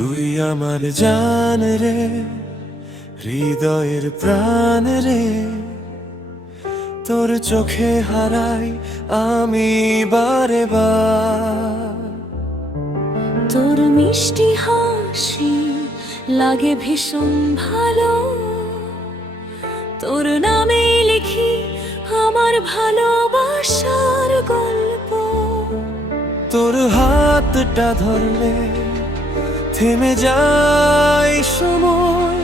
তুই আমার জান রে, হৃদয়ের প্রাণ রে, তোর চোখে হারাই আমি বারে বার। তোর মিষ্টি হাসি লাগে ভীষণ ভালো, তোর নামে লিখি আমার ভালোবাসার গল্প। তোর হাতটা ধরলে থেমে যায় সময়,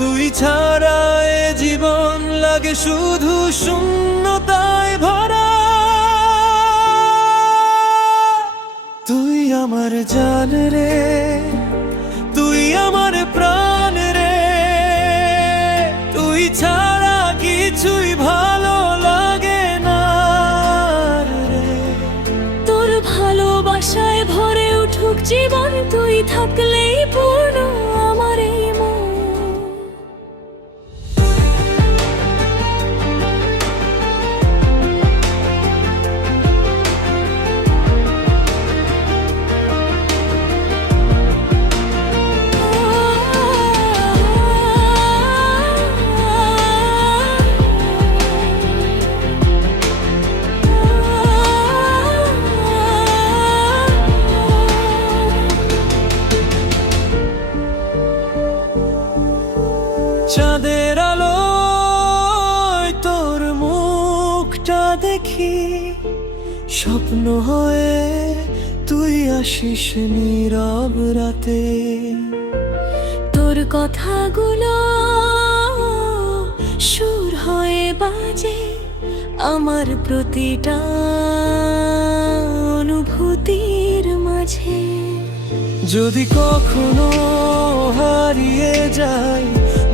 তুই ছাড়া এ জীবন লাগে শুধু শূন্যতায় ভরা। তুই আমার জান রে, তুই আমার প্রাণ রে, তুই ছাড়া কিছুই ভালো লাগে না রে। তোর ভালোবাসায় ভরে উঠুক জীবন, তুই থাকলেই পূর্ণ আমার এই মন। চাঁদের আলোয় তোর মুখটা দেখি, স্বপ্ন হয়ে তুই আসিস নীরব রাতে। তোর কথাগুলো সুর হয়ে বাজে আমার প্রতিটা অনুভূতির মাঝে। যদি কখনো হারিয়ে যাই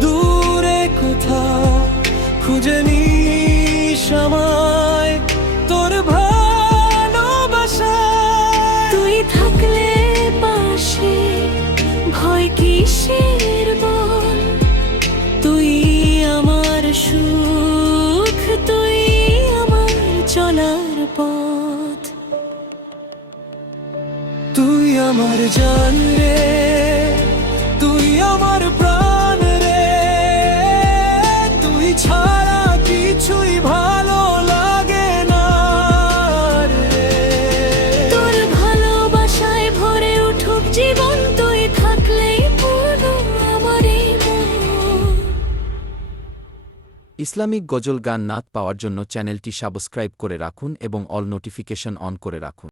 দূরে কোথাও, খুঁজে নিস আমায় তোর ভালোবাসায়। তুই থাকলে পাশে ভয় কিসের বল, তুই আমার সুখ, তুই আমার চলার পথ। তুই আমার জান রে, তুই আমার প্রাণ রে, তুই ছাড়া কিছুই ভালো লাগে না রে। তোর ভালোবাসায় ভরে উঠুক জীবন, তুই থাকলেই পূর্ণ আমার এই মন। ইসলামিক গজল গান নাত পাওয়ার জন্য চ্যানেলটি সাবস্ক্রাইব করে রাখুন এবং অল নোটিফিকেশন অন করে রাখুন।